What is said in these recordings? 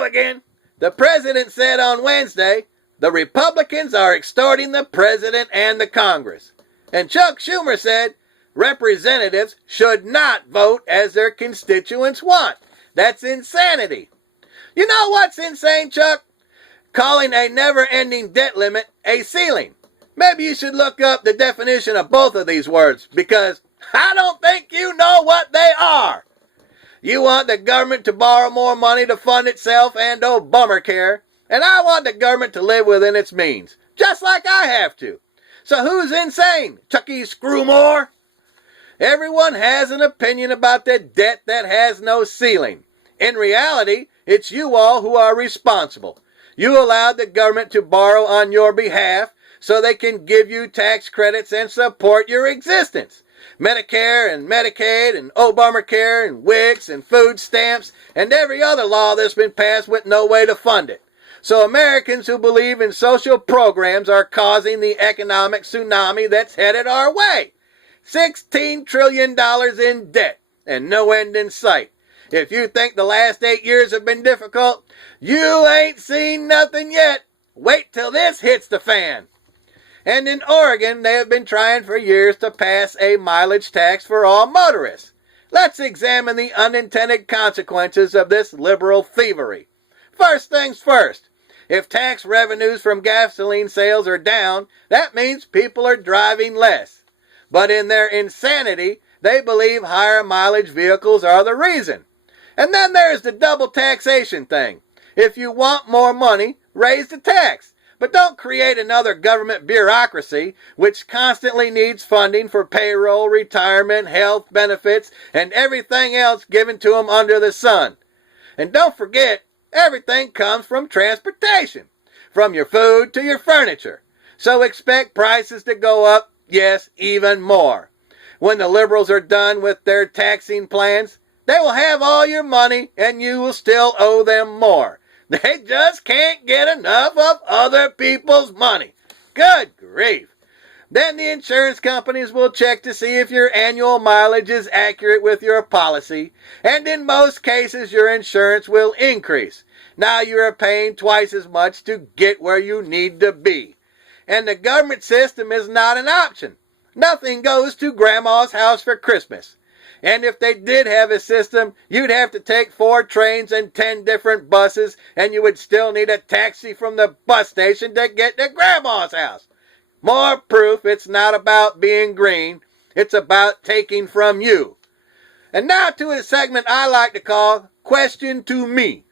go again. The president said on Wednesday, the Republicans are extorting the president and the Congress. And Chuck Schumer said, representatives should not vote as their constituents want. That's insanity. You know what's insane, Chuck? Calling a never-ending debt limit a ceiling. Maybe you should look up the definition of both of these words, because I don't think you know what they are. You want the government to borrow more money to fund itself and Obamacare, and I want the government to live within its means, just like I have to. So who's insane? Chucky Screwmore? Everyone has an opinion about the debt that has no ceiling. In reality, it's you all who are responsible. You allowed the government to borrow on your behalf so they can give you tax credits and support your existence. Medicare and Medicaid and Obamacare and WICs and food stamps and every other law that's been passed with no way to fund it. So Americans who believe in social programs are causing the economic tsunami that's headed our way. $16 trillion in debt and no end in sight. If you think the last 8 years have been difficult, you ain't seen nothing yet. Wait till this hits the fan. And in Oregon, they have been trying for years to pass a mileage tax for all motorists. Let's examine the unintended consequences of this liberal thievery. First things first. If tax revenues from gasoline sales are down, that means people are driving less. But in their insanity, they believe higher mileage vehicles are the reason. And then there's the double taxation thing. If you want more money, raise the tax. But don't create another government bureaucracy which constantly needs funding for payroll, retirement, health benefits, and everything else given to them under the sun. And don't forget, everything comes from transportation, from your food to your furniture. So expect prices to go up, yes, even more. When the liberals are done with their taxing plans, they will have all your money and you will still owe them more. They just can't get enough of other people's money. Good grief. Then the insurance companies will check to see if your annual mileage is accurate with your policy, and in most cases your insurance will increase. Now you are paying twice as much to get where you need to be. And the government system is not an option. Nothing goes to Grandma's house for Christmas. And if they did have a system, you'd have to take 4 trains and 10 different buses, and you would still need a taxi from the bus station to get to Grandma's house. More proof it's not about being green. It's about taking from you. And now to a segment I like to call Question to Me.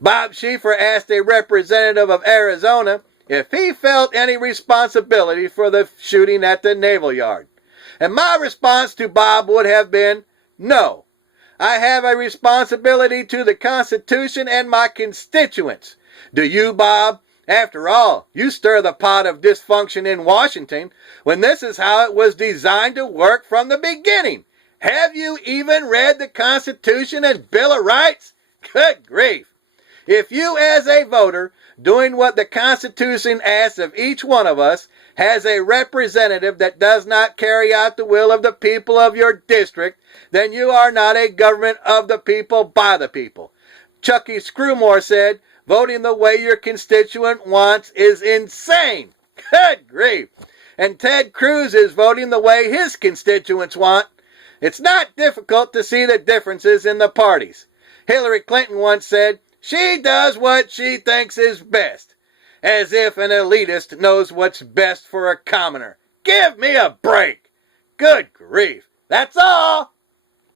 Bob Schieffer asked a representative of Arizona if he felt any responsibility for the shooting at the Naval Yard. And my response to Bob would have been, no. I have a responsibility to the Constitution and my constituents. Do you, Bob? After all, you stir the pot of dysfunction in Washington when this is how it was designed to work from the beginning. Have you even read the Constitution and Bill of Rights? Good grief. If you as a voter, doing what the Constitution asks of each one of us, has a representative that does not carry out the will of the people of your district, then you are not a government of the people by the people. Chucky Screwmore said, voting the way your constituent wants is insane. Good grief. And Ted Cruz is voting the way his constituents want. It's not difficult to see the differences in the parties. Hillary Clinton once said, she does what she thinks is best. As if an elitist knows what's best for a commoner. Give me a break. Good grief. That's all.